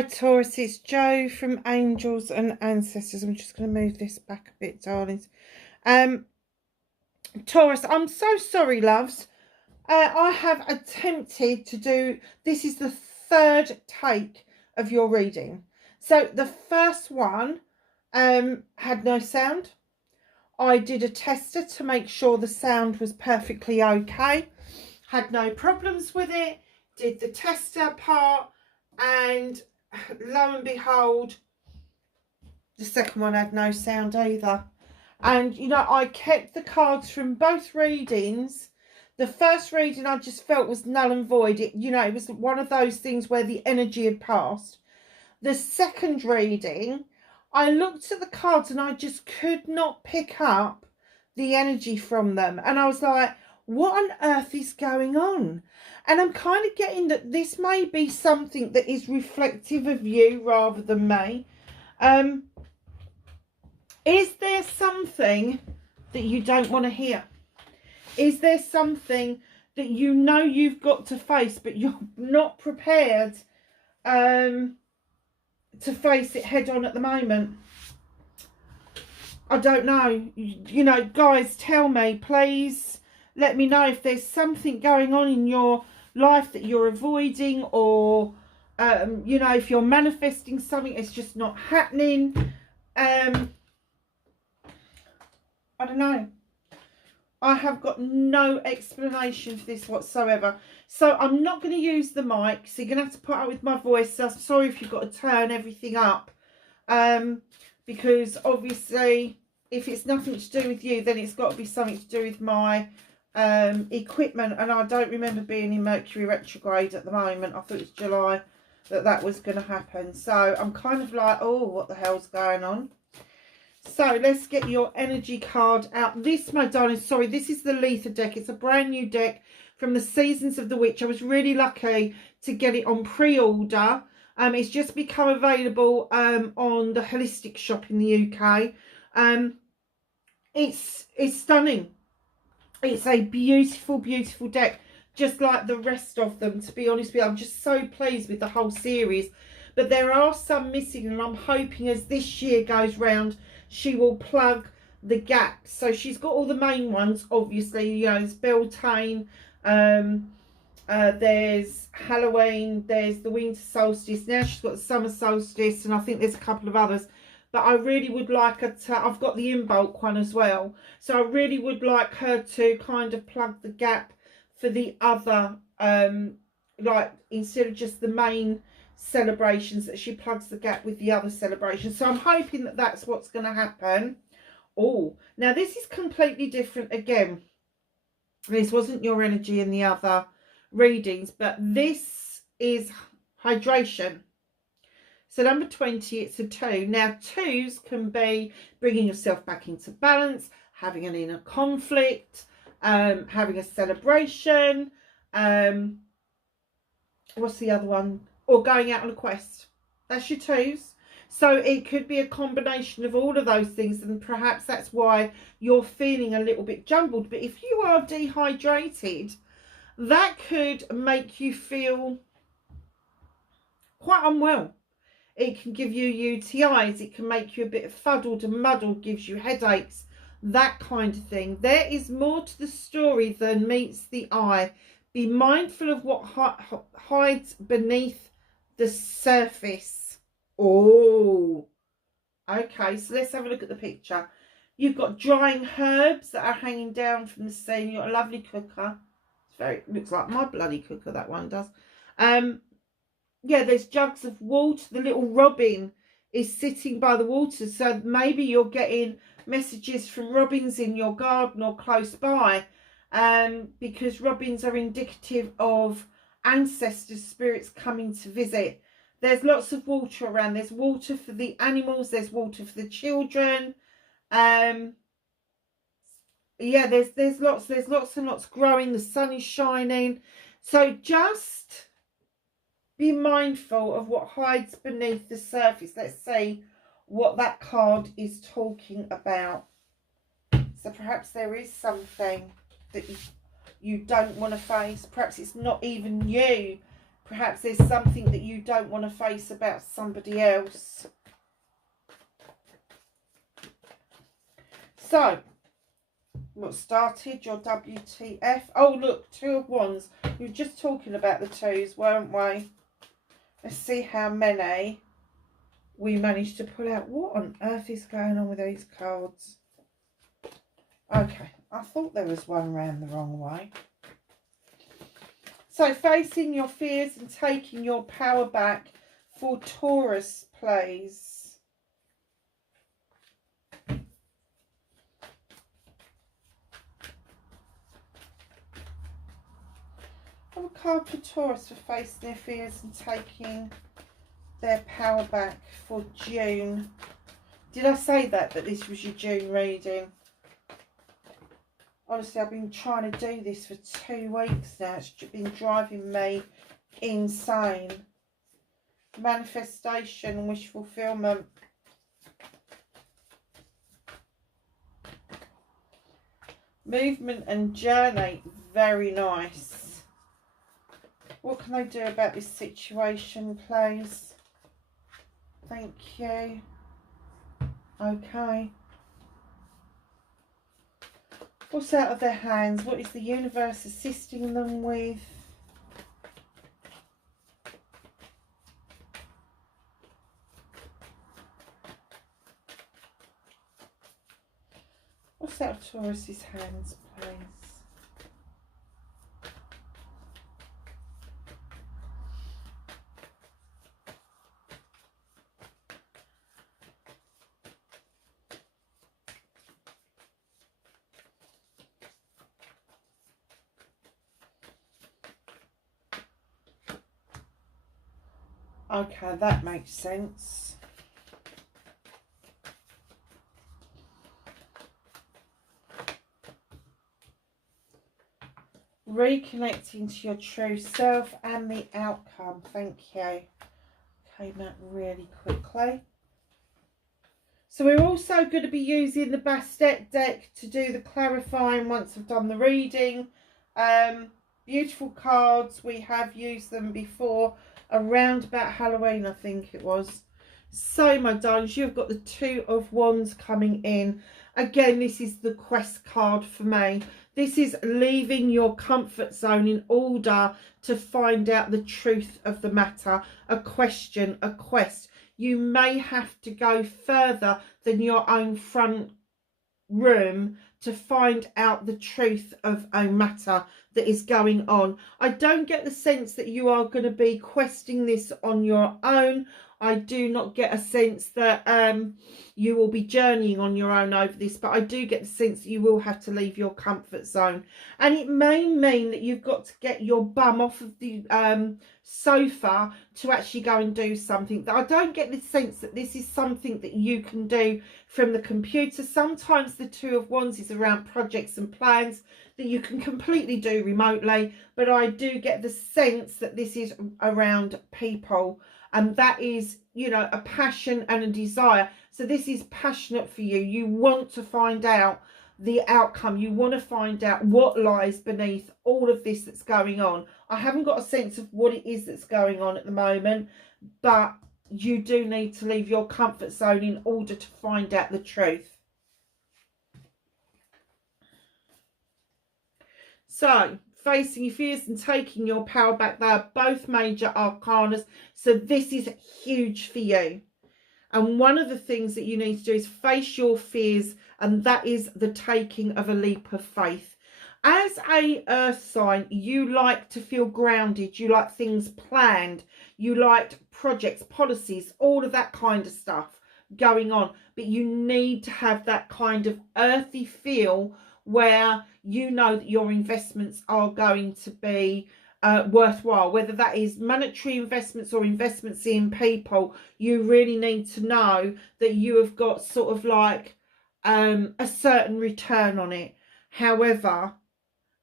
Hi Taurus, it's Joe from Angels and Ancestors. I'm just going to move this back a bit, darlings. Taurus, I'm so sorry, loves. I have attempted to do, this is the third take of your reading. So the first one had no sound. I did a tester to make sure the sound was perfectly okay. Had no problems with it. Did the tester part, and lo and behold, the second one had no sound either. And you know, I kept the cards from both readings. The first reading I just felt was null and void. It was one of those things where the energy had passed. The second reading, I looked at the cards and I just could not pick up the energy from them. And I was like, what on earth is going on? And I'm kind of getting that this may be something that is reflective of you rather than me. Is there something that you don't want to hear? Is there something that you know you've got to face, but you're not prepared to face it head on at the moment? I don't know. You know, guys, tell me, please. Let me know if there's something going on in your life that you're avoiding, or you know, if you're manifesting something, it's just not happening. I don't know. I have got no explanation for this whatsoever. So I'm not going to use the mic. So you're going to have to put up with my voice. So I'm sorry if you've got to turn everything up. Because obviously, if it's nothing to do with you, then it's got to be something to do with my equipment. And I don't remember being in Mercury retrograde at the moment. I thought it was July that was going to happen. So I'm kind of like, oh, what the hell's going on? So let's get your energy card out. This, my darling, sorry, this is the Letha deck. It's a brand new deck from the Seasons of the Witch. I was really lucky to get it on pre-order. It's just become available on the Holistic shop in the UK. It's stunning. It's a beautiful, beautiful deck, just like the rest of them, to be honest with you. I'm just so pleased with the whole series. But there are some missing, and I'm hoping as this year goes round, she will plug the gaps. So she's got all the main ones, obviously. You know, there's Beltane, there's Halloween, there's the winter solstice. Now she's got the summer solstice, and I think there's a couple of others. But I really would like her to, I've got the in bulk one as well. So I really would like her to kind of plug the gap for the other, like instead of just the main celebrations, that she plugs the gap with the other celebrations. So I'm hoping that that's what's going to happen. Oh, now this is completely different again. This wasn't your energy in the other readings, but this is hydration. So number 20, it's a 2. Now 2s can be bringing yourself back into balance, having an inner conflict, having a celebration, what's the other one? Or going out on a quest. That's your 2s. So it could be a combination of all of those things, and perhaps that's why you're feeling a little bit jumbled. But if you are dehydrated, that could make you feel quite unwell. It can give you UTIs. It can make you a bit fuddled and muddled, gives you headaches, that kind of thing. There is more to the story than meets the eye. Be mindful of what hides beneath the surface. Oh, okay, so let's have a look at the picture. You've got drying herbs that are hanging down from the scene. You've got a lovely cooker. It looks like my bloody cooker, that one does. Yeah, there's jugs of water. The little robin is sitting by the water, so maybe you're getting messages from robins in your garden or close by, because robins are indicative of ancestors, spirits coming to visit. There's lots of water around. There's water for the animals, there's water for the children. Yeah, there's lots and lots growing. The sun is shining. So just be mindful of what hides beneath the surface. Let's see what that card is talking about. So perhaps there is something that you don't want to face. Perhaps it's not even you. Perhaps there's something that you don't want to face about somebody else. So, what started your WTF? Oh, look, 2 of Wands. We were just talking about the 2s, weren't we? Let's see how many we managed to pull out. What on earth is going on with these cards? Okay, I thought there was one round the wrong way. So, facing your fears and taking your power back for Taurus, please. A card for Taurus for facing their fears and taking their power back for June. Did I say that this was your June reading? Honestly, I've been trying to do this for 2 weeks now. It's been driving me insane. Manifestation and wish fulfillment. Movement and journey. Very nice. What can I do about this situation, please? Thank you. Okay. What's out of their hands? What is the universe assisting them with? What's out of Taurus's hands, please? Okay, that makes sense. Reconnecting to your true self and the outcome. Thank you. Came out really quickly. So we're also going to be using the Bastet deck to do the clarifying once I've done the reading. Beautiful cards. We have used them before. Around about Halloween, I think it was. So, my darlings, you've got the 2 of Wands coming in. Again, this is the quest card for me. This is leaving your comfort zone in order to find out the truth of the matter. A question, a quest. You may have to go further than your own front room to find out the truth of a matter that is going on. I don't get the sense that you are going to be questing this on your own. I do not get a sense that you will be journeying on your own over this, but I do get the sense that you will have to leave your comfort zone. And it may mean that you've got to get your bum off of the sofa to actually go and do something. I don't get the sense that this is something that you can do from the computer. Sometimes the 2 of Wands is around projects and plans that you can completely do remotely, but I do get the sense that this is around people. And that is, you know, a passion and a desire. So this is passionate for you. You want to find out the outcome. You want to find out what lies beneath all of this that's going on. I haven't got a sense of what it is that's going on at the moment, but you do need to leave your comfort zone in order to find out the truth. So, facing your fears and taking your power back, they are both major arcanas. So this is huge for you. And one of the things that you need to do is face your fears, and that is the taking of a leap of faith. As a earth sign, you like to feel grounded. You like things planned. You like projects, policies, all of that kind of stuff going on. But you need to have that kind of earthy feel where you know that your investments are going to be worthwhile, whether that is monetary investments or investments in people. You really need to know that you have got sort of like a certain return on it. However,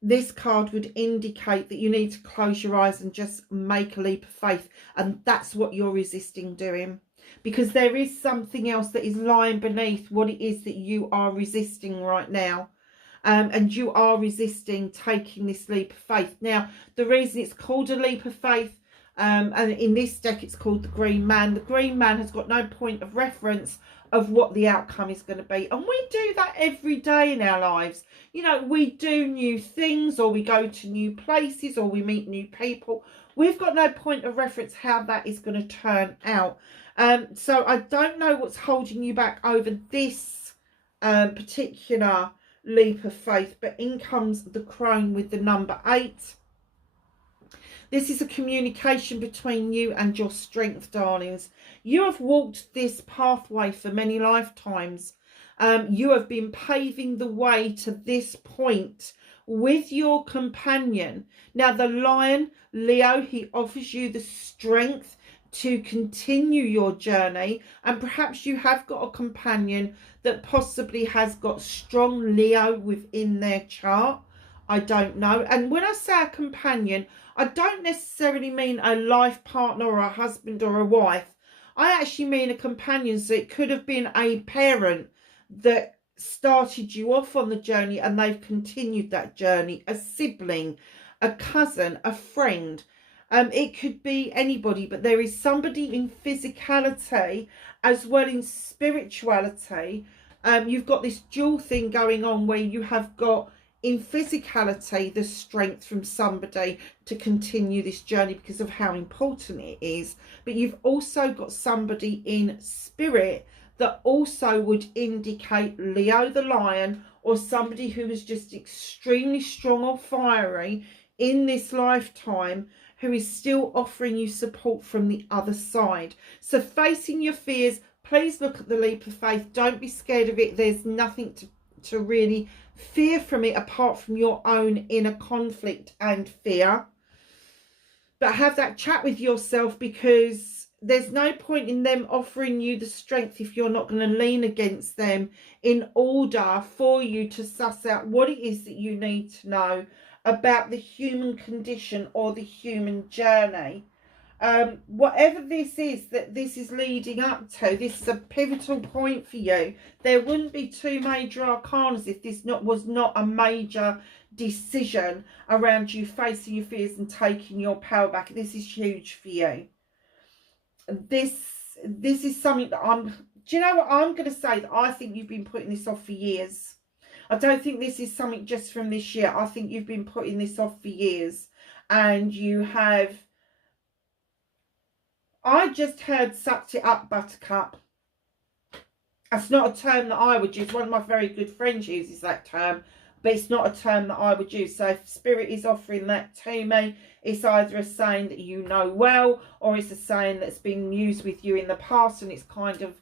this card would indicate that you need to close your eyes and just make a leap of faith, and that's what you're resisting doing, because there is something else that is lying beneath what it is that you are resisting right now. And you are resisting taking this leap of faith. Now, the reason it's called a leap of faith, And in this deck, it's called the Green Man. The Green Man has got no point of reference of what the outcome is going to be. And we do that every day in our lives. You know, we do new things, or we go to new places, or we meet new people. We've got no point of reference how that is going to turn out. So I don't know what's holding you back over this particular leap of faith. But in comes the crone with the number 8. This is a communication between you and your strength, darlings. You have walked this pathway for many lifetimes. You have been paving the way to this point with your companion. Now, the Lion, Leo, he offers you the strength to continue your journey. And perhaps you have got a companion that possibly has got strong Leo within their chart. I don't know. And when I say a companion, I don't necessarily mean a life partner or a husband or a wife. I actually mean a companion. So it could have been a parent that started you off on the journey and they've continued that journey. A sibling, a cousin, a friend. It could be anybody, but there is somebody in physicality as well in spirituality. You've got this dual thing going on where you have got in physicality the strength from somebody to continue this journey because of how important it is, but you've also got somebody in spirit that also would indicate Leo the Lion, or somebody who is just extremely strong or fiery in this lifetime, who is still offering you support from the other side. So facing your fears, please look at the leap of faith. Don't be scared of it. There's nothing to really fear from it apart from your own inner conflict and fear. But have that chat with yourself, because there's no point in them offering you the strength if you're not going to lean against them in order for you to suss out what it is that you need to know about the human condition or the human journey. Whatever this is that this is leading up to, this is a pivotal point for you. There wouldn't be 2 major arcanas if this was not a major decision around you facing your fears and taking your power back. This is huge for you. This is something that do you know what I'm going to say? That I think you've been putting this off for years. I don't think this is something just from this year. I think you've been putting this off for years, and you have. I just heard sucked it up, buttercup. That's not a term that I would use. One of my very good friends uses that term, but it's not a term that I would use. So if Spirit is offering that to me, it's either a saying that you know well, or it's a saying that's been used with you in the past and it's kind of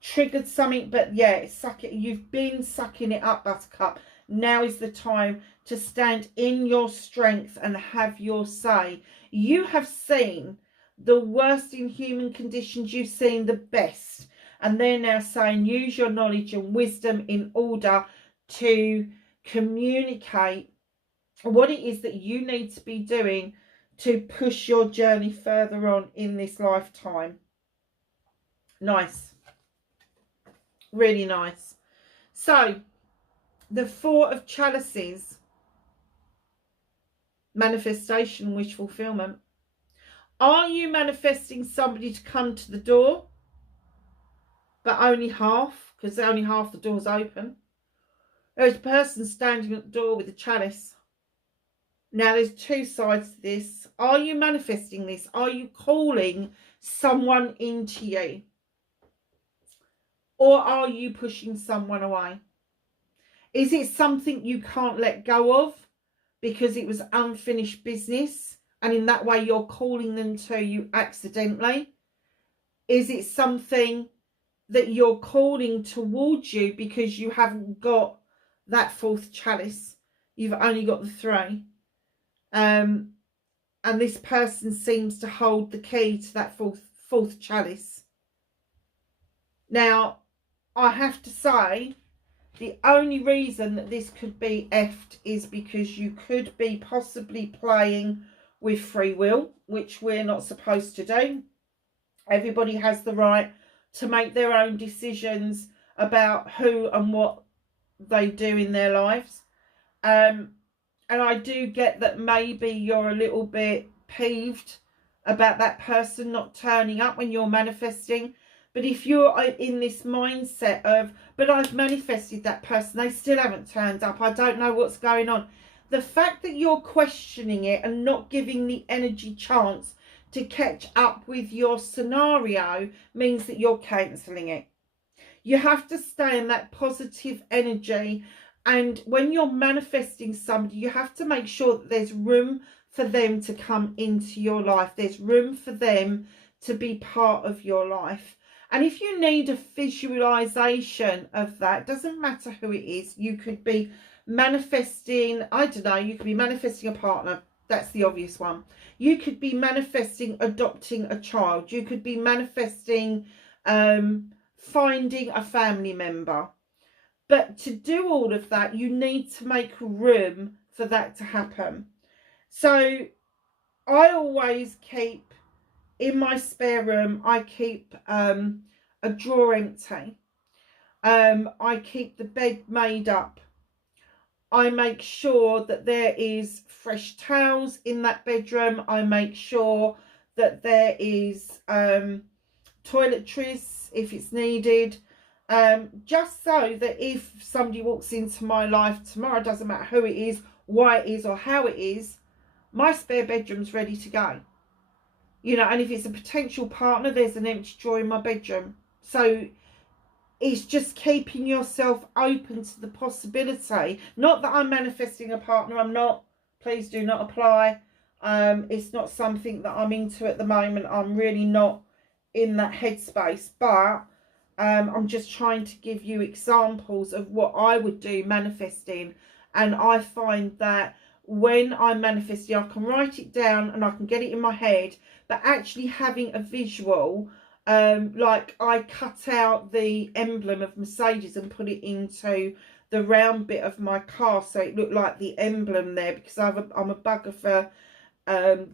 triggered something. But yeah, you've been sucking it up, buttercup. Now is the time to stand in your strength and have your say. You have seen the worst in human conditions, you've seen the best, and they're now saying use your knowledge and wisdom in order to communicate what it is that you need to be doing to push your journey further on in this lifetime. Nice, really nice. So the 4 of Chalices, manifestation, wish fulfillment. Are you manifesting somebody to come to the door, but only half, because only half the door's open? There's a person standing at the door with a chalice. Now, there's 2 sides to this. Are you manifesting this? Are you calling someone into you? Or are you pushing someone away? Is it something you can't let go of because it was unfinished business, and in that way you're calling them to you accidentally? Is it something that you're calling towards you because you haven't got that 4th chalice? You've only got the 3. And this person seems to hold the key to that fourth chalice. Now, I have to say, the only reason that this could be effed is because you could be possibly playing with free will, which we're not supposed to do. Everybody has the right to make their own decisions about who and what they do in their lives. And I do get that maybe you're a little bit peeved about that person not turning up when you're manifesting. But if you're in this mindset of, but I've manifested that person, they still haven't turned up, I don't know what's going on. The fact that you're questioning it and not giving the energy chance to catch up with your scenario means that you're cancelling it. You have to stay in that positive energy. And when you're manifesting somebody, you have to make sure that there's room for them to come into your life. There's room for them to be part of your life. And if you need a visualization of that, doesn't matter who it is. You could be manifesting, I don't know, you could be manifesting a partner. That's the obvious one. You could be manifesting adopting a child. You could be manifesting finding a family member. But to do all of that, you need to make room for that to happen. So I always keep, in my spare room, I keep a drawer empty. I keep the bed made up. I make sure that there is fresh towels in that bedroom. I make sure that there is toiletries if it's needed. Just so that if somebody walks into my life tomorrow, doesn't matter who it is, why it is, or how it is, my spare bedroom's ready to go. You know, and if it's a potential partner, there's an empty drawer in my bedroom. So it's just keeping yourself open to the possibility. Not that I'm manifesting a partner, I'm not. Please do not apply. It's not something that I'm into at the moment. I'm really not in that headspace, but I'm just trying to give you examples of what I would do manifesting. And I find that when I'm manifesting, I can write it down and I can get it in my head, but actually having a visual, like I cut out the emblem of Mercedes and put it into the round bit of my car so it looked like the emblem there, because I'm a bugger for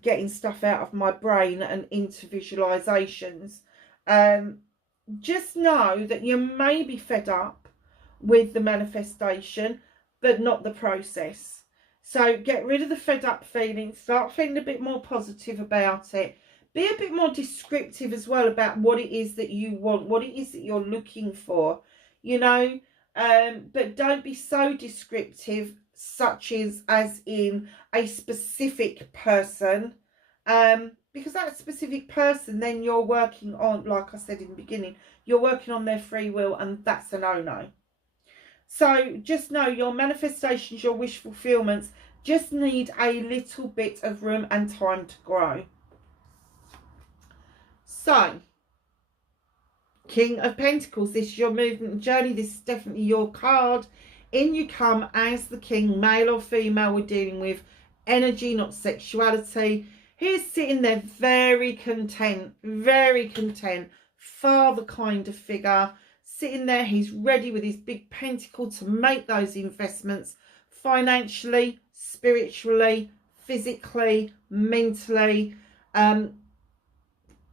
getting stuff out of my brain and into visualizations. Just know that you may be fed up with the manifestation, but not the process. So get rid of the fed up feeling, start feeling a bit more positive about it. Be a bit more descriptive as well about what it is that you want, what it is that you're looking for, you know. But don't be so descriptive, such as in a specific person, because that specific person, then you're working on, like I said in the beginning, you're working on their free will, and that's a no-no. So just know your manifestations, your wish fulfillments, just need a little bit of room and time to grow. So, King of Pentacles, this is your movement and journey. This is definitely your card. In you come as the king, male or female. We're dealing with energy, not sexuality. He's sitting there very content, father kind of figure. Sitting there, he's ready with his big pentacle to make those investments financially, spiritually, physically, mentally.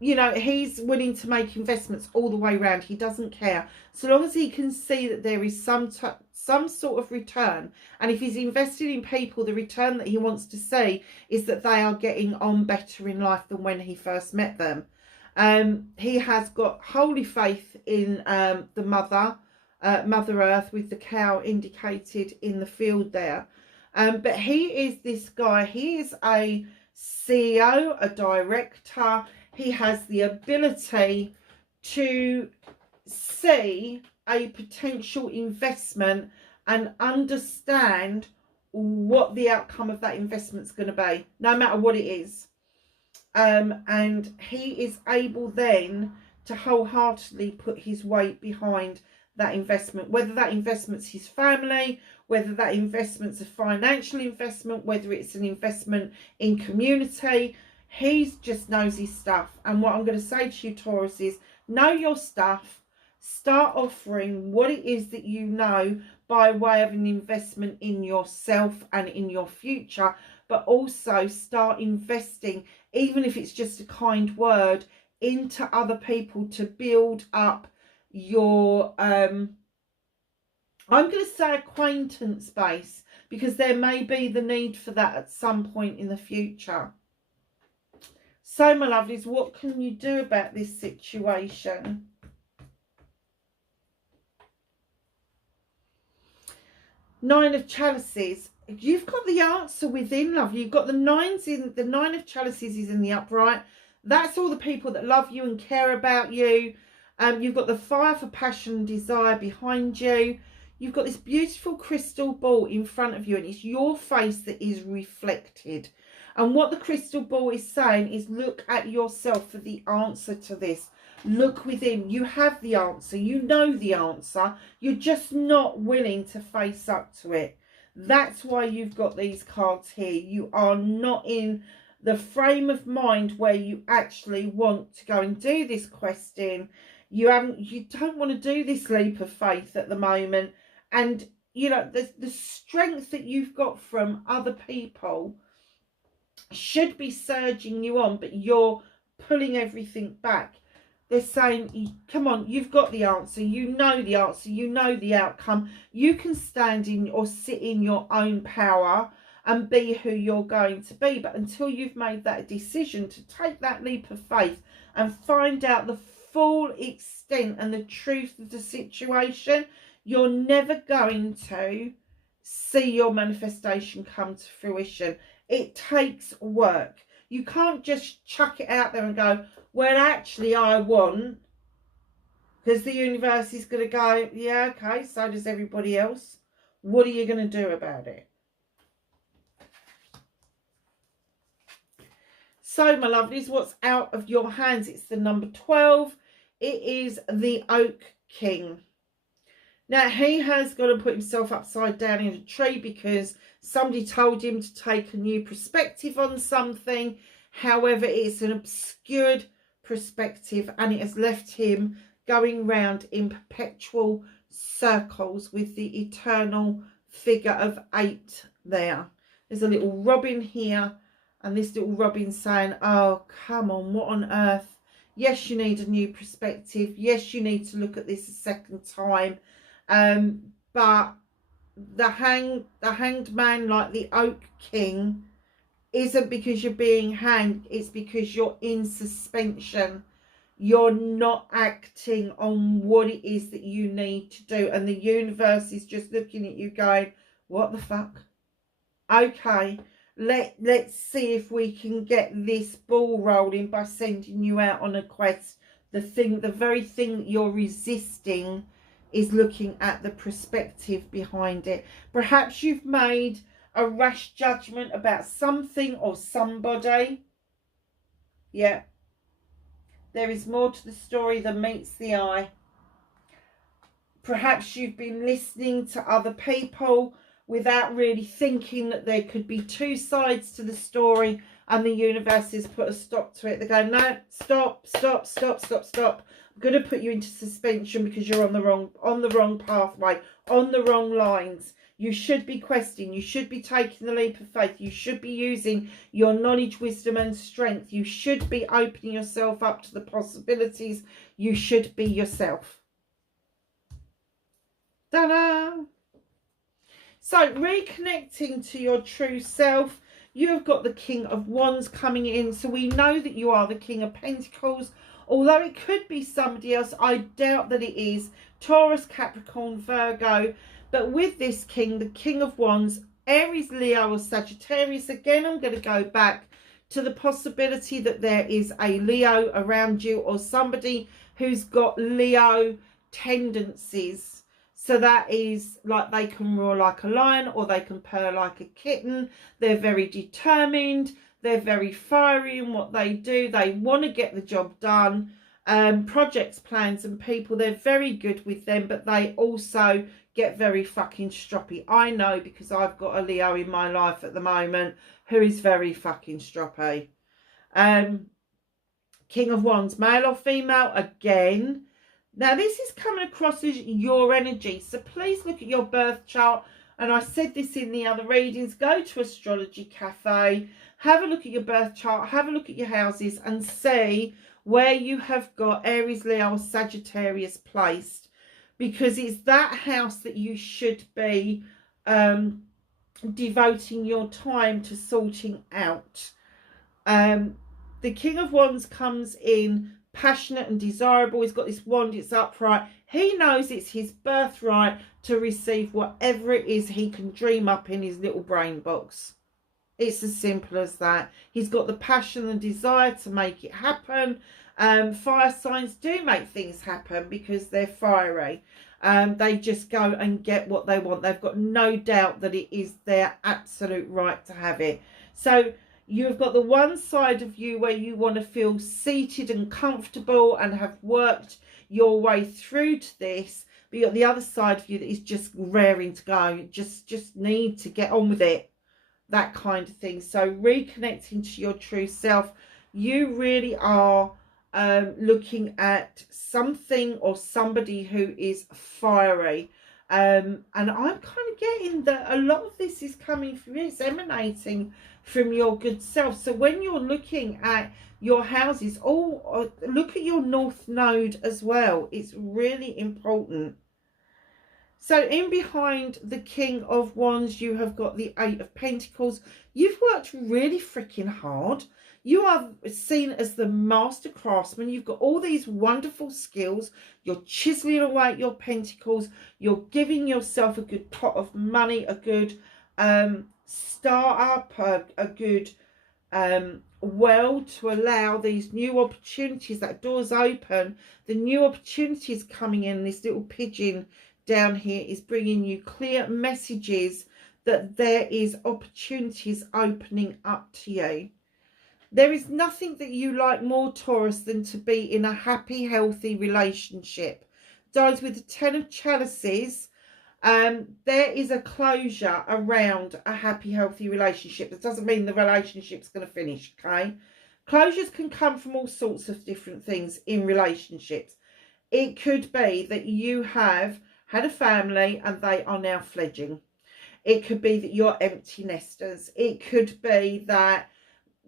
You know, he's willing to make investments all the way around. He doesn't care. So long as he can see that there is some sort of return. And if he's invested in people, the return that he wants to see is that they are getting on better in life than when he first met them. He has got holy faith in the Mother Earth, with the cow indicated in the field there. But he is this guy. He is a CEO, a director. He has the ability to see a potential investment and understand what the outcome of that investment is going to be, no matter what it is. And he is able then to wholeheartedly put his weight behind that investment, whether that investment's his family, whether that investment's a financial investment, whether it's an investment in community. He just knows his stuff. And what I'm going to say to you, Taurus, is know your stuff. Start offering what it is that you know by way of an investment in yourself and in your future. But also start investing, even if it's just a kind word, into other people to build up your, I'm going to say acquaintance base, because there may be the need for that at some point in the future. So, my lovelies, what can you do about this situation? Nine of Chalices. You've got the answer within, love. You've got the nines in, the Nine of Chalices is in the upright. That's all the people that love you and care about you. You've got the fire for passion and desire behind you. You've got this beautiful crystal ball in front of you, and it's your face that is reflected. And what the crystal ball is saying is, look at yourself for the answer to this. Look within. You have the answer. You know the answer. You're just not willing to face up to it. That's why you've got these cards here. You are not in the frame of mind where you actually want to go and do this questing. You don't want to do this leap of faith at the moment. And, you know, the strength that you've got from other people should be surging you on, but you're pulling everything back. They're saying, come on, you've got the answer. You know the answer. You know the outcome. You can stand in or sit in your own power and be who you're going to be. But until you've made that decision to take that leap of faith and find out the full extent and the truth of the situation, you're never going to see your manifestation come to fruition. It takes work. You can't just chuck it out there and go, well, actually, I want, because the universe is going to go, yeah, okay, so does everybody else. What are you going to do about it? So, my lovelies, what's out of your hands? It's the number 12. It is the Oak King. Now, he has got to put himself upside down in a tree because somebody told him to take a new perspective on something. However, it's an obscured perspective and it has left him going round in perpetual circles with the eternal figure of 8 there. There's a little robin here, and this little robin saying, oh, come on, what on earth? Yes, you need a new perspective. Yes, you need to look at this a second time. But the hanged man, like the Oak King, isn't because you're being hanged. It's because you're in suspension. You're not acting on what it is that you need to do. And the universe is just looking at you going, what the fuck? Okay, let's see if we can get this ball rolling by sending you out on a quest. The very thing that you're resisting is looking at the perspective behind it. Perhaps you've made a rash judgment about something or somebody. Yeah. There is more to the story than meets the eye. Perhaps you've been listening to other people without really thinking that there could be two sides to the story, and the universe has put a stop to it. They go, no, stop. I'm going to put you into suspension because you're on the wrong pathway, on the wrong lines. You should be questing. You should be taking the leap of faith. You should be using your knowledge, wisdom and strength. You should be opening yourself up to the possibilities. You should be yourself. Ta-da! So, reconnecting to your true self, you have got the King of Wands coming in. So we know that you are the King of Pentacles. Although it could be somebody else, I doubt that it is. Taurus, Capricorn, Virgo. But with this king, the King of Wands, Aries, Leo or Sagittarius, again, I'm going to go back to the possibility that there is a Leo around you or somebody who's got Leo tendencies. So that is like they can roar like a lion or they can purr like a kitten. They're very determined. They're very fiery in what they do. They want to get the job done. Projects, plans and people, they're very good with them, but they also get very fucking stroppy. I know because I've got a Leo in my life at the moment who is very fucking stroppy. King of Wands, male or female, again. Now, this is coming across as your energy. So please look at your birth chart. And I said this in the other readings. Go to Astrology Cafe. Have a look at your birth chart. Have a look at your houses and see where you have got Aries, Leo, or Sagittarius placed. Because it's that house that you should be devoting your time to sorting out. the King of Wands comes in passionate and desirable. He's got this wand, it's upright. He knows it's his birthright to receive whatever it is he can dream up in his little brain box. It's as simple as that. He's got the passion and desire to make it happen. Fire signs do make things happen because they're fiery. They just go and get what they want. They've got no doubt that it is their absolute right to have it. So you've got the one side of you where you want to feel seated and comfortable and have worked your way through to this. But you've got the other side of you that is just raring to go. You just need to get on with it. That kind of thing. So reconnecting to your true self, you really are looking at something or somebody who is fiery. And I'm kind of getting that a lot of this is coming from you. It's emanating from your good self. So when you're looking at your houses, look at your north node as well. It's really important. So in behind the King of Wands, you have got the Eight of Pentacles. You've worked really freaking hard. You are seen as the master craftsman. You've got all these wonderful skills. You're chiseling away at your pentacles. You're giving yourself a good pot of money, a good start-up, a good well to allow these new opportunities. That door's open. The new opportunities coming in. This little pigeon down here is bringing you clear messages that there is opportunities opening up to you. There is nothing that you like more, Taurus, than to be in a happy, healthy relationship. Dies with the Ten of Chalices. There is a closure around a happy, healthy relationship. That doesn't mean the relationship's going to finish, okay? Closures can come from all sorts of different things in relationships. It could be that you have had a family and they are now fledging. It could be that you're empty nesters. It could be that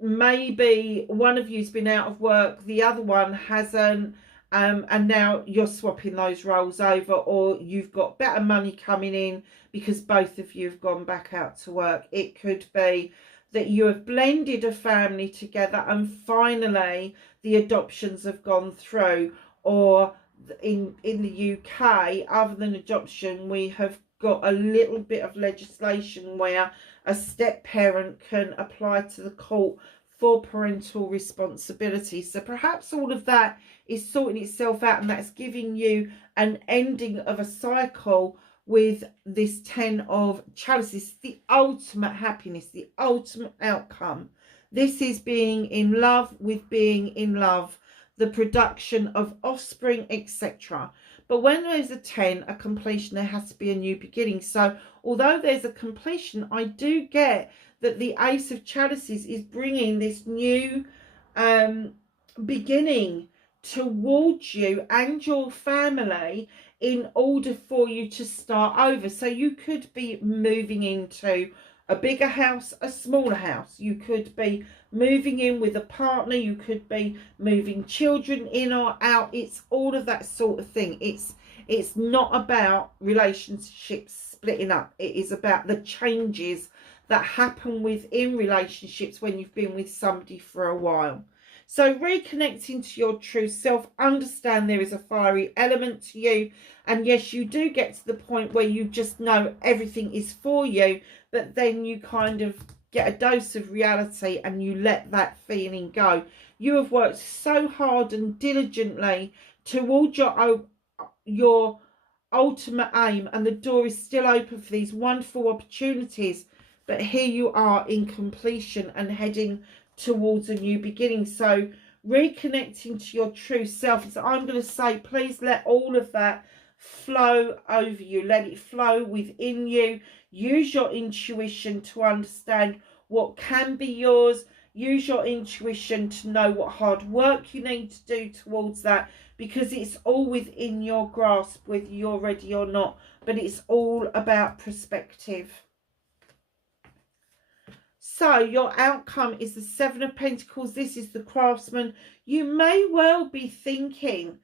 maybe one of you's been out of work, the other one hasn't, and now you're swapping those roles over, or you've got better money coming in because both of you have gone back out to work. It could be that you have blended a family together and finally the adoptions have gone through, or in the UK, other than adoption, we have got a little bit of legislation where a step parent can apply to the court for parental responsibility. So perhaps all of that is sorting itself out, and that's giving you an ending of a cycle with this Ten of Chalices, the ultimate happiness, the ultimate outcome. This is being in love with being in love, the production of offspring, etc. But when there's a 10, a completion, there has to be a new beginning. So although there's a completion, I do get that the Ace of Chalices is bringing this new beginning towards you and your family in order for you to start over. So you could be moving into a bigger house, a smaller house. You could be moving in with a partner. You could be moving children in or out. It's all of that sort of thing. It's not about relationships splitting up. It is about the changes that happen within relationships when you've been with somebody for a while. So reconnecting to your true self, understand there is a fiery element to you. And yes, you do get to the point where you just know everything is for you, but then you kind of get a dose of reality and you let that feeling go. You have worked so hard and diligently towards your ultimate aim, and the door is still open for these wonderful opportunities. But here you are in completion and heading towards a new beginning. So reconnecting to your true self. So I'm going to say, please let all of that flow over you. Let it flow within you. Use your intuition to understand what can be yours. Use your intuition to know what hard work you need to do towards that, because it's all within your grasp, whether you're ready or not. But it's all about perspective. So your outcome is the Seven of Pentacles. This is the craftsman. You may well be thinking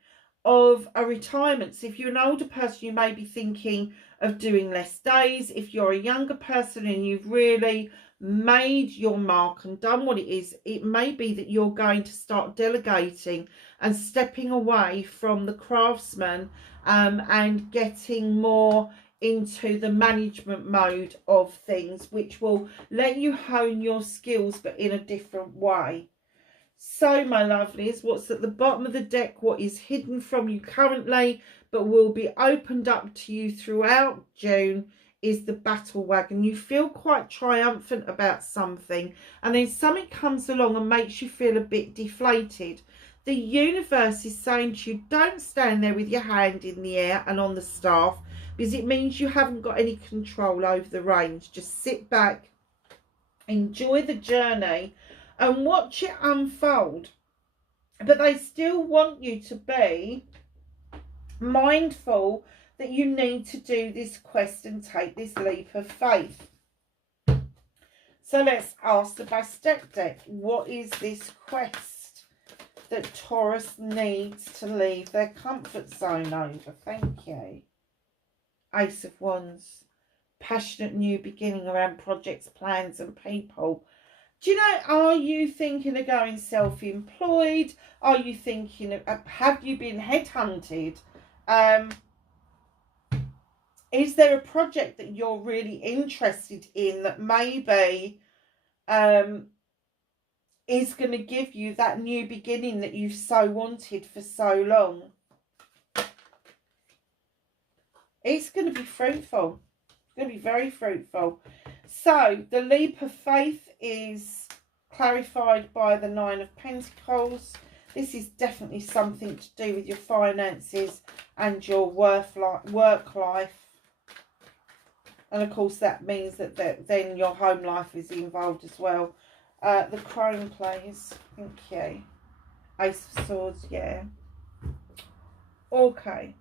of a retirement. So if you're an older person, you may be thinking of doing less days. If you're a younger person and you've really made your mark and done what it is, it may be that you're going to start delegating and stepping away from the craftsman and getting more into the management mode of things, which will let you hone your skills but in a different way. So my lovelies, what's at the bottom of the deck, what is hidden from you currently but will be opened up to you throughout June, is the battle wagon. You feel quite triumphant about something, and then something comes along and makes you feel a bit deflated. The universe is saying to you, don't stand there with your hand in the air and on the staff, because it means you haven't got any control over the reins. Just sit back, enjoy the journey and watch it unfold. But they still want you to be mindful that you need to do this quest and take this leap of faith. So let's ask the Bastet deck, what is this quest that Taurus needs to leave their comfort zone over? Thank you. Ace of Wands. Passionate new beginning around projects, plans and people. Do you know, are you thinking of going self-employed? Are you thinking of, have you been headhunted? Is there a project that you're really interested in that maybe is going to give you that new beginning that you've so wanted for so long? It's going to be fruitful. It's going to be very fruitful. So the leap of faith is clarified by the Nine of Pentacles. This is definitely something to do with your finances and your work life. And of course that means that then your home life is involved as well. The Crone plays. Thank you. Ace of Swords, yeah. Okay.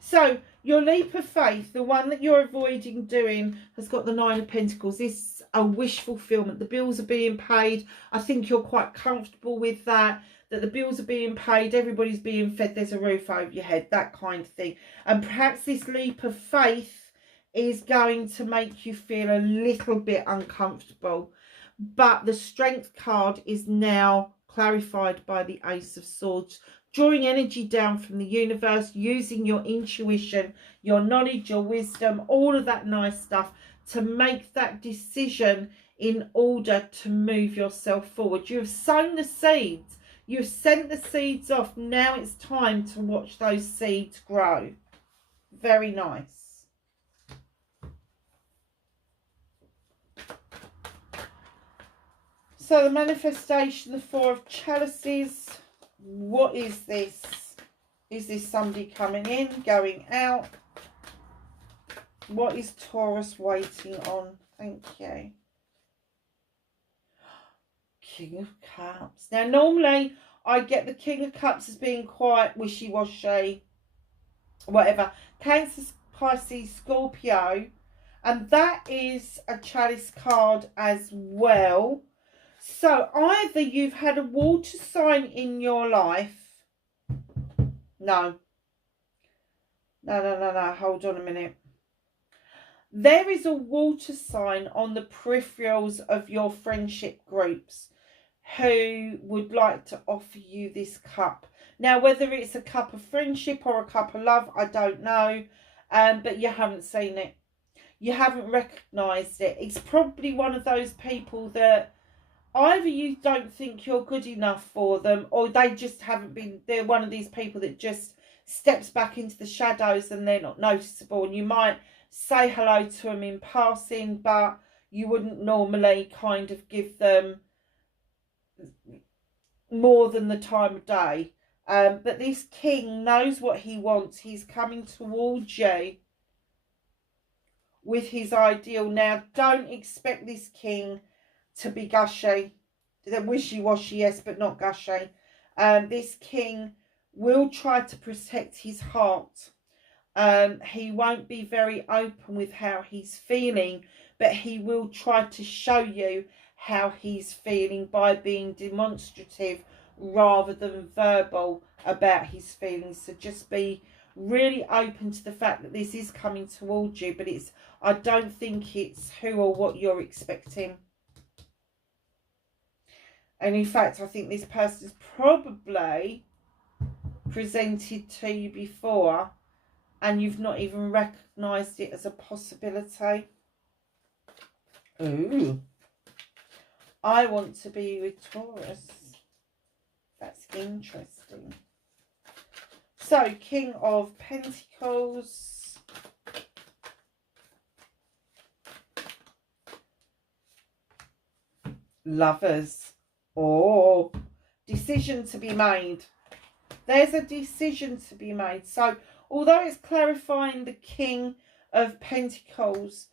So your leap of faith, the one that you're avoiding doing, has got the Nine of Pentacles. This is a wish fulfillment. The bills are being paid. I think you're quite comfortable with that the bills are being paid, everybody's being fed, there's a roof over your head, that kind of thing. And perhaps this leap of faith is going to make you feel a little bit uncomfortable. But the Strength card is now clarified by the Ace of Swords, drawing energy down from the universe, using your intuition, your knowledge, your wisdom, all of that nice stuff to make that decision in order to move yourself forward. You have sown the seeds. You've sent the seeds off. Now it's time to watch those seeds grow. Very nice. So the manifestation, the Four of Chalices. What is this? Is this somebody coming in, going out? What is Taurus waiting on? Thank you. King of Cups. Now, normally I get the King of Cups as being quite wishy-washy, whatever. Cancer, Pisces, Scorpio. And that is a Chalice card as well. So either you've had a water sign in your life. No. No. Hold on a minute. There is a water sign on the peripherals of your friendship groups who would like to offer you this cup. Now, whether it's a cup of friendship or a cup of love, I don't know. But you haven't seen it. You haven't recognised it. It's probably one of those people that either you don't think you're good enough for them, or they just haven't been. They're one of these people that just steps back into the shadows and they're not noticeable. And you might say hello to them in passing, but you wouldn't normally kind of give them more than the time of day. But this king knows what he wants. He's coming towards you with his ideal. Now, don't expect this king to be gushy. They're wishy-washy, yes, but not gushy. This king will try to protect his heart. He won't be very open with how he's feeling, but he will try to show you how he's feeling by being demonstrative rather than verbal about his feelings. So just be really open to the fact that this is coming towards you, but I don't think it's who or what you're expecting. And in fact, I think this person's probably presented to you before and you've not even recognised it as a possibility. Ooh. I want to be with Taurus. That's interesting. So, King of Pentacles. Lovers. Oh, decision to be made. There's a decision to be made. So, although it's clarifying the King of Pentacles,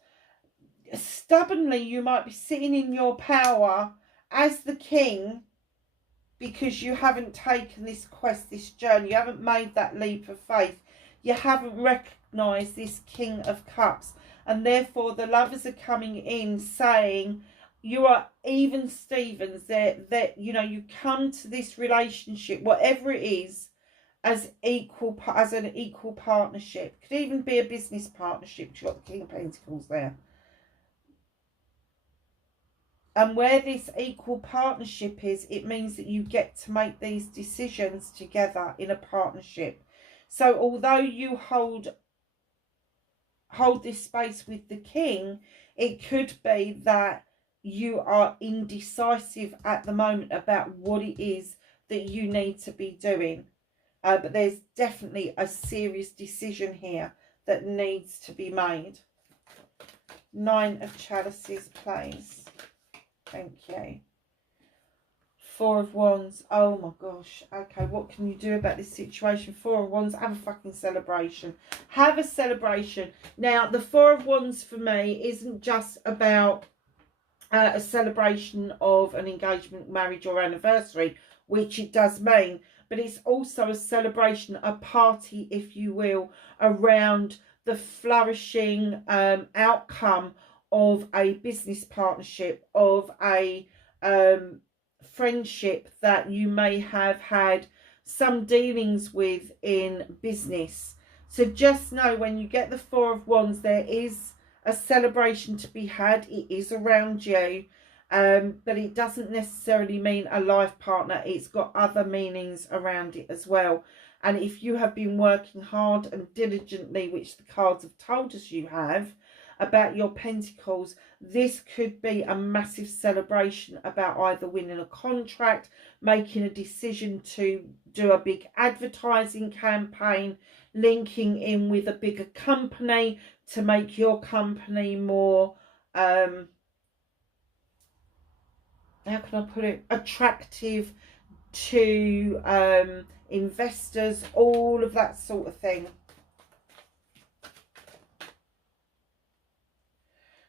stubbornly you might be sitting in your power as the king because you haven't taken this quest, this journey. You haven't made that leap of faith. You haven't recognised this King of Cups. And therefore the lovers are coming in saying you are even Stevens. That you know, you come to this relationship, whatever it is, as an equal partnership. Could even be a business partnership. You've got the King of Pentacles there. And where this equal partnership is, it means that you get to make these decisions together in a partnership. So although you hold this space with the king, it could be that you are indecisive at the moment about what it is that you need to be doing. But there's definitely a serious decision here that needs to be made. Nine of Chalices, please. Thank you. Four of Wands. Oh my gosh. Okay, what can you do about this situation? Four of Wands. Have a fucking celebration. Have a celebration. Now, the Four of Wands for me isn't just about a celebration of an engagement, marriage or anniversary, which it does mean, but it's also a celebration, a party, if you will, around the flourishing outcome of a business partnership, of a friendship that you may have had some dealings with in business. So just know when you get the Four of Wands, there is a celebration to be had. It is around you, but it doesn't necessarily mean a life partner. It's got other meanings around it as well. And if you have been working hard and diligently, which the cards have told us you have, about your pentacles, this could be a massive celebration about either winning a contract, making a decision to do a big advertising campaign, linking in with a bigger company to make your company more how can I put it, attractive to investors, all of that sort of thing.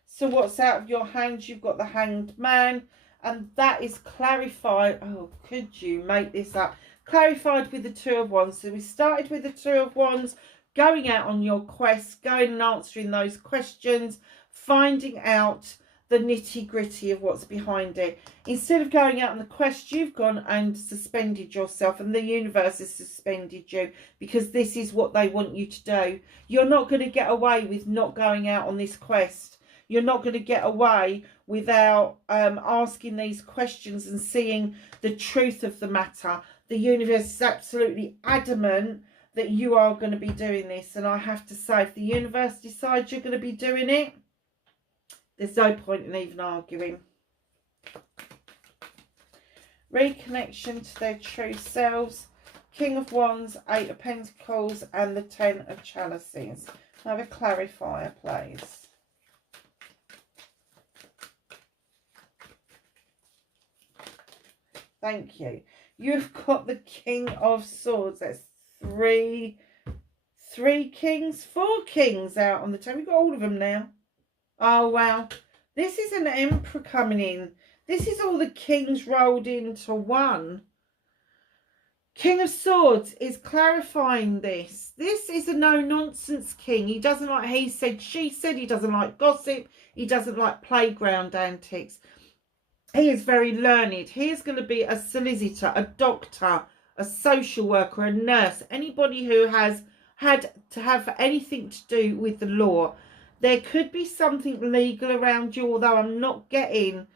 So what's out of your hands? You've got the Hanged Man, and that is clarified. Oh, could you make this up? Clarified with the Two of Wands. So we started with the Two of Wands, going out on your quest, going and answering those questions, finding out the nitty-gritty of what's behind it. Instead of going out on the quest, you've gone and suspended yourself, and the universe has suspended you because this is what they want you to do. You're not going to get away with not going out on this quest. You're not going to get away without asking these questions and seeing the truth of the matter. The universe is absolutely adamant that you are going to be doing this. And I have to say, if the universe decides you're going to be doing it, there's no point in even arguing. Reconnection to their true selves. King of Wands, Eight of Pentacles, and the Ten of Chalices. Have a clarifier, please. Thank you. You've got the King of Swords. That's three kings, four kings out on the table. We've got all of them now. Oh, wow. This is an Emperor coming in. This is all the kings rolled into one. King of Swords is clarifying this. This is a no-nonsense king. He doesn't like he said, she said. He doesn't like gossip. He doesn't like playground antics. He is very learned. He is going to be a solicitor, a doctor, a social worker, a nurse, anybody who has had to have anything to do with the law. There could be something legal around you, although I'm not kind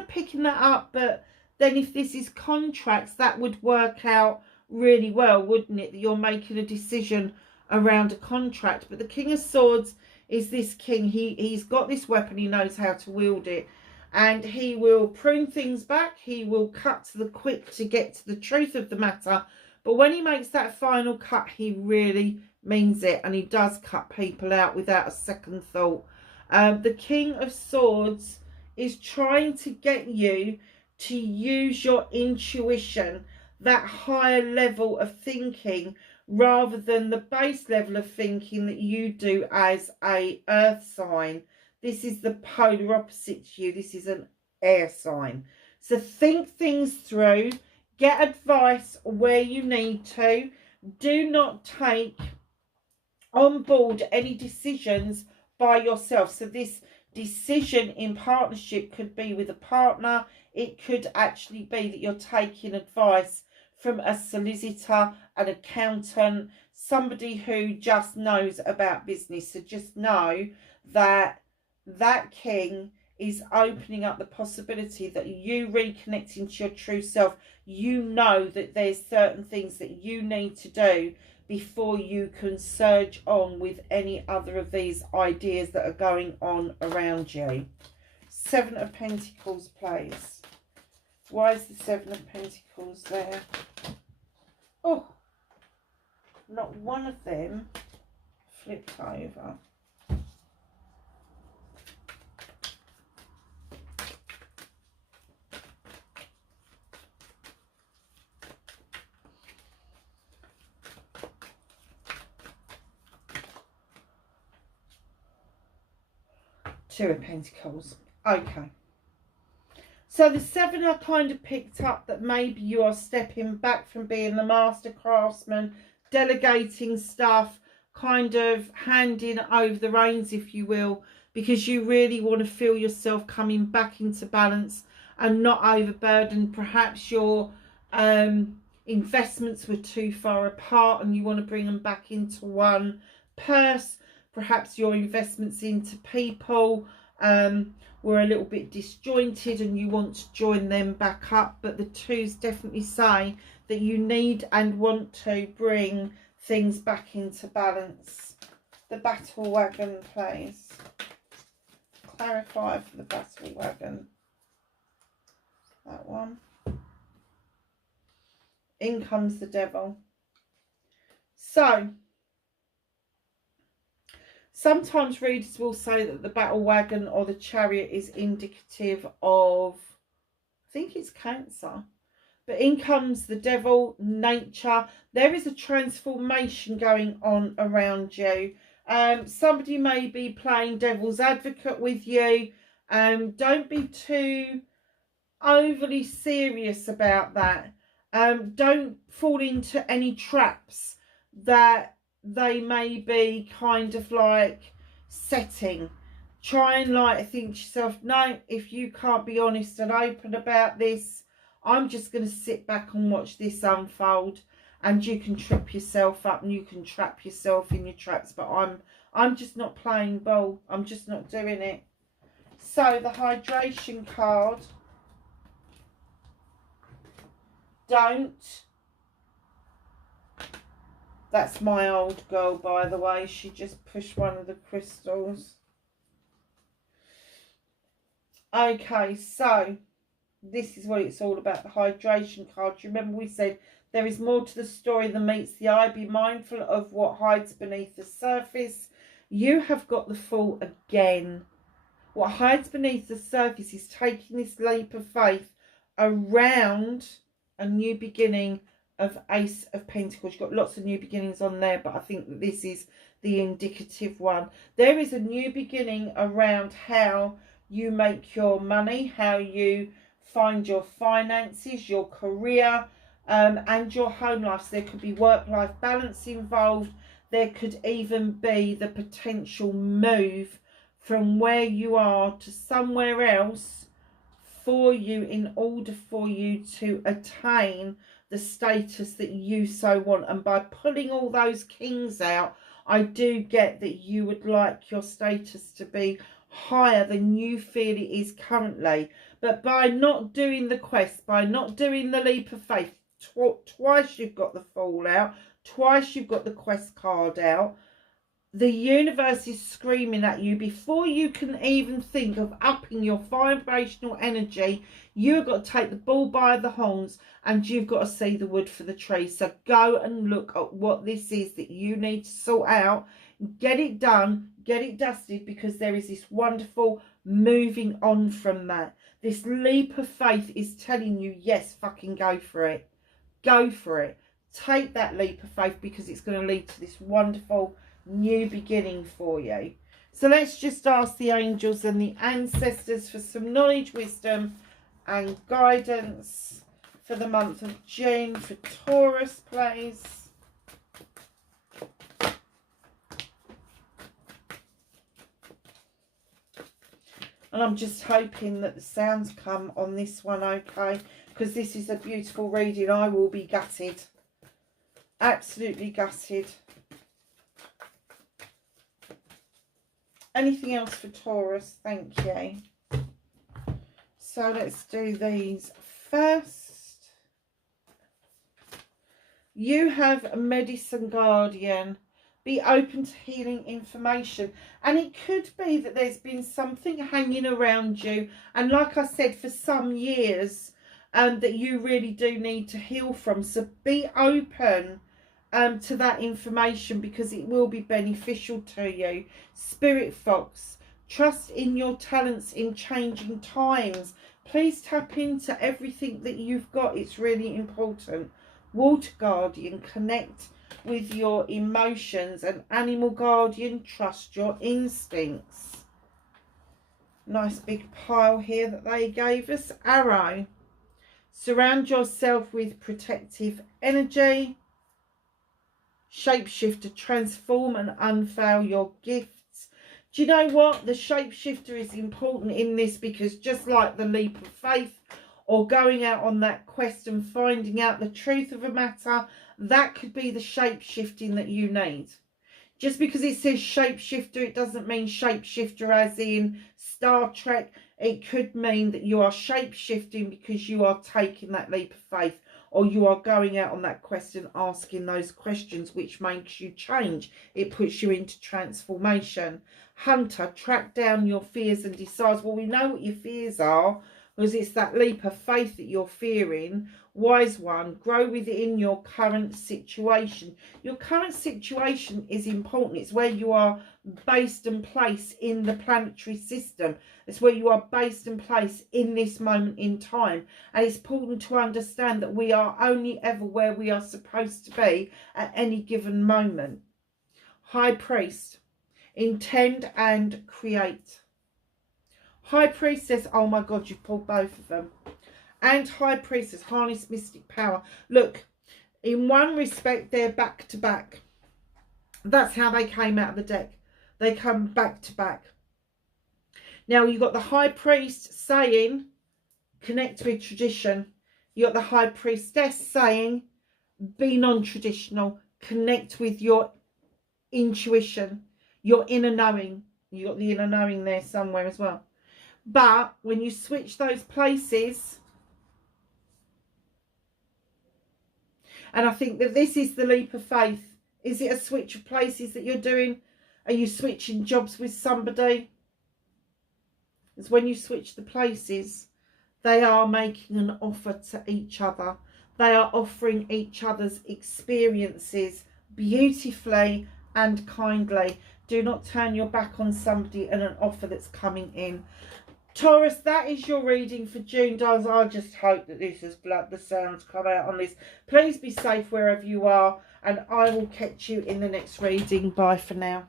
of picking that up. But then if this is contracts, that would work out really well, wouldn't it? That you're making a decision around a contract. But the King of Swords is this king. He's got this weapon. He knows how to wield it. And he will prune things back. He will cut to the quick to get to the truth of the matter. But when he makes that final cut, he really means it. And he does cut people out without a second thought. The King of Swords is trying to get you to use your intuition, that higher level of thinking, rather than the base level of thinking that you do as a earth sign. This is the polar opposite to you. This is an air sign. So think things through. Get advice where you need to. Do not take on board any decisions by yourself. So this decision in partnership could be with a partner. It could actually be that you're taking advice from a solicitor, an accountant, somebody who just knows about business. So just know that that king is opening up the possibility that you reconnecting to your true self. You know that there's certain things that you need to do before you can surge on with any other of these ideas that are going on around you. Seven of Pentacles, please. Why is the Seven of Pentacles there? Oh, not one of them flipped over. Two of Pentacles. Okay. So the seven I kind of picked up that maybe you are stepping back from being the master craftsman, delegating stuff, kind of handing over the reins, if you will, because you really want to feel yourself coming back into balance and not overburdened. Perhaps your investments were too far apart and you want to bring them back into one purse. Perhaps your investments into people were a little bit disjointed and you want to join them back up. But the twos definitely say that you need and want to bring things back into balance. The battle wagon, please. Clarify for the battle wagon. That one. In comes the devil. So, sometimes readers will say that the battle wagon or the chariot is indicative of, I think it's Cancer. But in comes the devil, nature. There is a transformation going on around you. Somebody may be playing devil's advocate with you. Don't be too overly serious about that. Don't fall into any traps that they may be kind of like setting. Try and like think to yourself, no, if you can't be honest and open about this, I'm just going to sit back and watch this unfold. And you can trip yourself up and you can trap yourself in your traps. But I'm just not playing ball. I'm just not doing it. So the hydration card. Don't. That's my old girl, by the way. She just pushed one of the crystals. Okay, so this is what it's all about, the hydration card. You remember we said there is more to the story than meets the eye. Be mindful of what hides beneath the surface. You have got the Fool again. What hides beneath the surface is taking this leap of faith around a new beginning of Ace of Pentacles. You've got lots of new beginnings on there, but I think that this is the indicative one. There is a new beginning around how you make your money, how you find your finances, your career, and your home life. So there could be work-life balance involved. There could even be the potential move from where you are to somewhere else for you in order for you to attain the status that you so want. And by pulling all those kings out, I do get that you would like your status to be higher than you feel it is currently. But by not doing the quest, by not doing the leap of faith, twice you've got the Fool out, twice you've got the quest card out, the universe is screaming at you. Before you can even think of upping your vibrational energy, you've got to take the bull by the horns and you've got to see the wood for the tree. So go and look at what this is that you need to sort out. Get it done, get it dusted, because there is this wonderful moving on from that. This leap of faith is telling you, yes, fucking go for it. Go for it. Take that leap of faith, because it's going to lead to this wonderful new beginning for you. So let's just ask the angels and the ancestors for some knowledge, wisdom and guidance for the month of June for Taurus, please. And I'm just hoping that the sounds come on this one, okay, because this is a beautiful reading. I will be gutted, absolutely gutted. Anything else for Taurus? Thank you. So let's do these first. You have a medicine guardian. Be open to healing information. And it could be that there's been something hanging around you. And like I said, for some years, that you really do need to heal from. So be open to that information, because it will be beneficial to you. Spirit Fox, trust in your talents in changing times. Please tap into everything that you've got. It's really important. Water Guardian, connect with your emotions. And Animal Guardian, trust your instincts. Nice big pile here that they gave us. Arrow, surround yourself with protective energy. Shapeshifter, transform and unveil your gifts. Do you know what? The shapeshifter is important in this, because just like the leap of faith or going out on that quest and finding out the truth of a matter, that could be the shapeshifting that you need. Just because it says shapeshifter, it doesn't mean shapeshifter as in Star Trek. It could mean that you are shapeshifting because you are taking that leap of faith, or you are going out on that quest and asking those questions, which makes you change. It puts you into transformation. Hunter, track down your fears and decides. Well, we know what your fears are, because it's that leap of faith that you're fearing. Wise One, grow within your current situation. Your current situation is important. It's where you are based and placed in the planetary system. It's where you are based and placed in this moment in time. And it's important to understand that we are only ever where we are supposed to be at any given moment. High Priest, intend and create. High Priestess, oh my God, you've pulled both of them. And High Priestess, harness mystic power. Look, in one respect, they're back to back. That's how they came out of the deck. They come back to back. Now, you've got the High Priest saying, connect with tradition. You've got the High Priestess saying, be non-traditional. Connect with your intuition, your inner knowing. You've got the inner knowing there somewhere as well. But when you switch those places, and I think that this is the leap of faith. Is it a switch of places that you're doing? Are you switching jobs with somebody? It's when you switch the places, they are making an offer to each other. They are offering each other's experiences beautifully and kindly. Do not turn your back on somebody and an offer that's coming in. Taurus, that is your reading for June, darlings. I just hope that this has blood the sounds come out on this. Please be safe wherever you are, and I will catch you in the next reading. Bye for now.